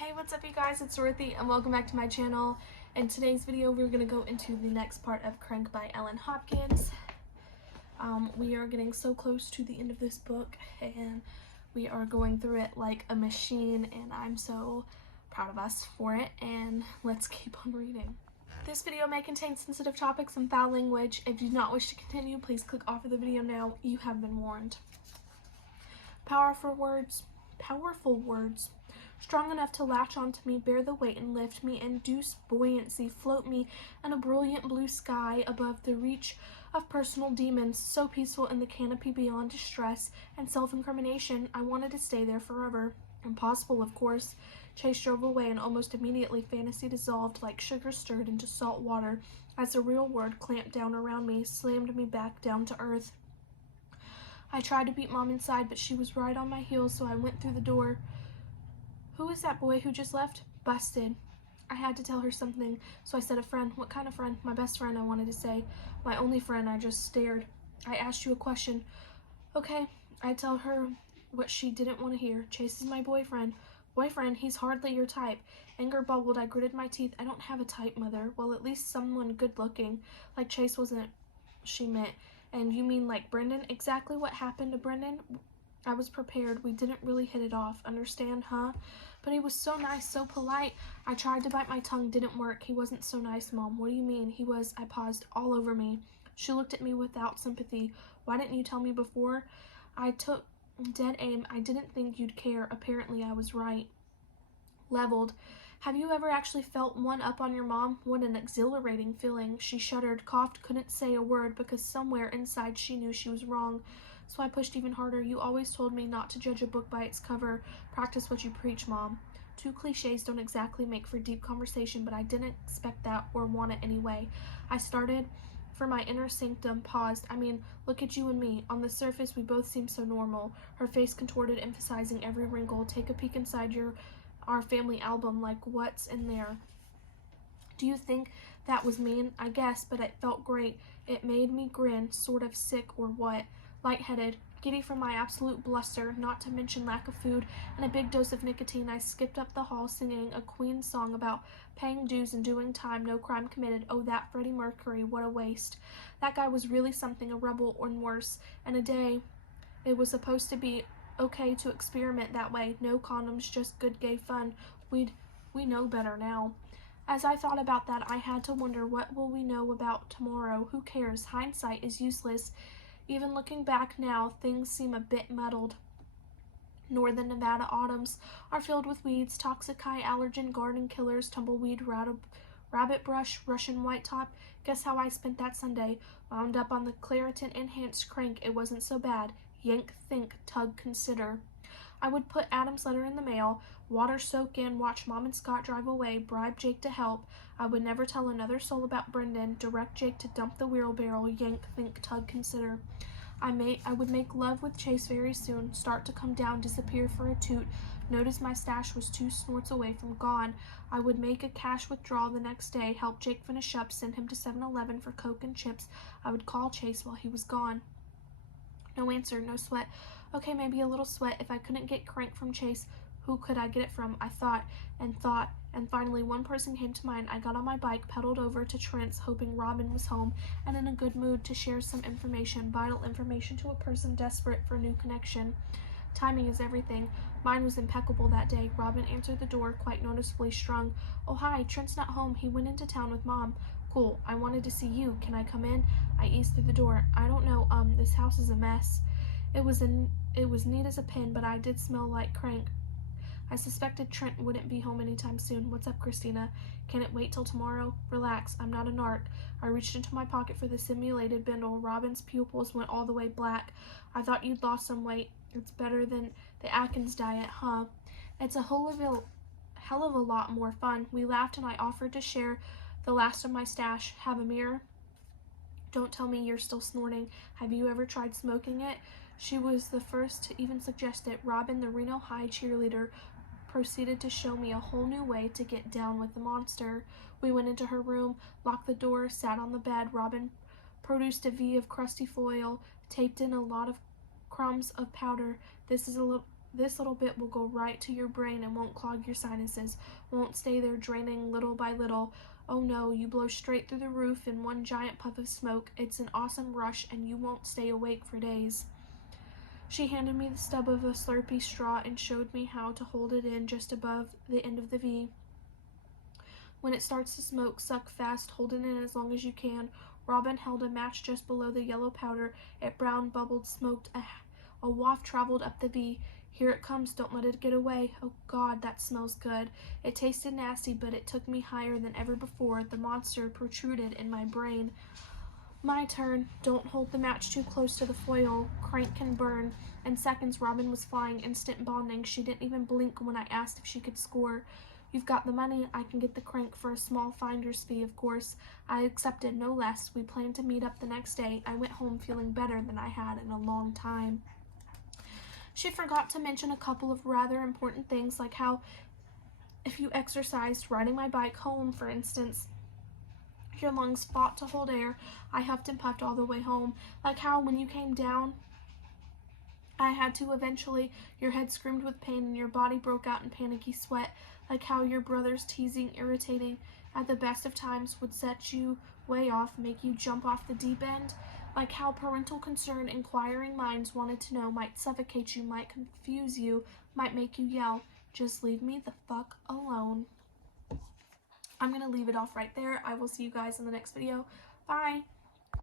Hey, what's up you guys? It's Dorothy and welcome back to my channel. In today's video, we're going to go into the next part of Crank by Ellen Hopkins. We are getting so close to the end of this book and we are going through it like a machine, and I'm so proud of us for it, and let's keep on reading. This video may contain sensitive topics and foul language. If you do not wish to continue, please click off of the video now. You have been warned. Powerful words, strong enough to latch onto me, bear the weight and lift me, induce buoyancy, float me in a brilliant blue sky above the reach of personal demons, so peaceful in the canopy beyond distress and self-incrimination. I wanted to stay there forever. Impossible, of course. Chase drove away, and almost immediately fantasy dissolved like sugar stirred into salt water as the real world clamped down around me, slammed me back down to earth. I tried to beat Mom inside, but she was right on my heels, so I went through the door. Who is that boy who just left? Busted. I had to tell her something, so I said a friend. What kind of friend? My best friend, I wanted to say. My only friend. I just stared. I asked you a question. Okay, I tell her what she didn't want to hear. Chase is my boyfriend. Boyfriend? He's hardly your type. Anger bubbled. I gritted my teeth. I don't have a type, Mother. Well, at least someone good looking. Like Chase wasn't, she meant. And you mean like Brendan? Exactly what happened to Brendan? I was prepared. We didn't really hit it off. Understand, huh? But he was so nice, so polite. I tried to bite my tongue. Didn't work. He wasn't so nice, Mom. What do you mean? He was, I paused, all over me. She looked at me without sympathy. Why didn't you tell me before? I took dead aim. I didn't think you'd care. Apparently, I was right. Leveled. Have you ever actually felt one up on your mom? What an exhilarating feeling. She shuddered, coughed, couldn't say a word because somewhere inside she knew she was wrong. So I pushed even harder. You always told me not to judge a book by its cover. Practice what you preach, Mom. Two cliches don't exactly make for deep conversation, but I didn't expect that or want it anyway. I started for my inner sanctum, paused. I mean, look at you and me. On the surface, we both seem so normal. Her face contorted, emphasizing every wrinkle. Take a peek inside our family album, like what's in there. Do you think that was mean? I guess, but it felt great. It made me grin, sort of sick or what. Lightheaded, giddy from my absolute bluster, not to mention lack of food and a big dose of nicotine. I skipped up the hall singing a Queen song about paying dues and doing time, no crime committed. Oh, that Freddie Mercury, what a waste. That guy was really something, a rebel or worse. And a day it was supposed to be okay to experiment that way. No condoms, just good gay fun. We know better now. As I thought about that, I had to wonder, what will we know about tomorrow? Who cares? Hindsight is useless. Even looking back now, things seem a bit muddled. Northern Nevada autumns are filled with weeds, toxic high allergen garden killers, tumbleweed, rabbit brush, Russian white top. Guess how I spent that Sunday? Wound up on the Claritin enhanced crank. It wasn't so bad. Yank, think, tug, consider. I would put Adam's letter in the mail, water soak in, watch Mom and Scott drive away, bribe Jake to help. I would never tell another soul about Brendan, direct Jake to dump the wheelbarrow, yank, think, tug, consider. I would make love with Chase very soon, start to come down, disappear for a toot, notice my stash was 2 snorts away from gone. I would make a cash withdrawal the next day, help Jake finish up, send him to 7-Eleven for Coke and chips. I would call Chase while he was gone. No answer, no sweat. Okay, maybe a little sweat. If I couldn't get crank from Chase, who could I get it from? I thought, and finally one person came to mind. I got on my bike, pedaled over to Trent's, hoping Robin was home and in a good mood to share some information, vital information to a person desperate for a new connection. Timing is everything. Mine was impeccable that day. Robin answered the door, quite noticeably strung. Oh, hi, Trent's not home. He went into town with Mom. Cool, I wanted to see you. Can I come in? I eased through the door. I don't know, this house is a mess. It was neat as a pin, but I did smell like crank. I suspected Trent wouldn't be home anytime soon. What's up, Christina? Can it wait till tomorrow? Relax, I'm not a narc. I reached into my pocket for the simulated bindle. Robin's pupils went all the way black. I thought you'd lost some weight. It's better than the Atkins diet, huh? It's a hell of a lot more fun. We laughed and I offered to share the last of my stash. Have a mirror? Don't tell me you're still snorting. Have you ever tried smoking it? She was the first to even suggest it. Robin, the Reno High cheerleader, proceeded to show me a whole new way to get down with the monster. We went into her room, locked the door, sat on the bed. Robin produced a V of crusty foil, taped in a lot of crumbs of powder. This is a This little bit will go right to your brain and won't clog your sinuses, won't stay there draining little by little. Oh no, you blow straight through the roof in one giant puff of smoke. It's an awesome rush and you won't stay awake for days. She handed me the stub of a Slurpee straw and showed me how to hold it in just above the end of the V. When it starts to smoke, suck fast, hold it in as long as you can. Robin held a match just below the yellow powder. It brown, bubbled, smoked. A waft traveled up the V. Here it comes, don't let it get away. Oh God, that smells good. It tasted nasty, but it took me higher than ever before. The monster protruded in my brain. My turn. Don't hold the match too close to the foil. Crank can burn. In seconds, Robin was flying, instant bonding. She didn't even blink when I asked if she could score. You've got the money. I can get the crank for a small finder's fee, of course. I accepted no less. We planned to meet up the next day. I went home feeling better than I had in a long time. She forgot to mention a couple of rather important things, like how if you exercised, riding my bike home, for instance, your lungs fought to hold air. I huffed and puffed all the way home. Like how when you came down, I had to eventually. Your head screamed with pain and your body broke out in panicky sweat. Like how your brother's teasing, irritating at the best of times would set you way off, make you jump off the deep end. Like how parental concern, inquiring minds wanted to know, might suffocate you, might confuse you, might make you yell, just leave me the fuck alone. I'm going to leave it off right there. I will see you guys in the next video. Bye.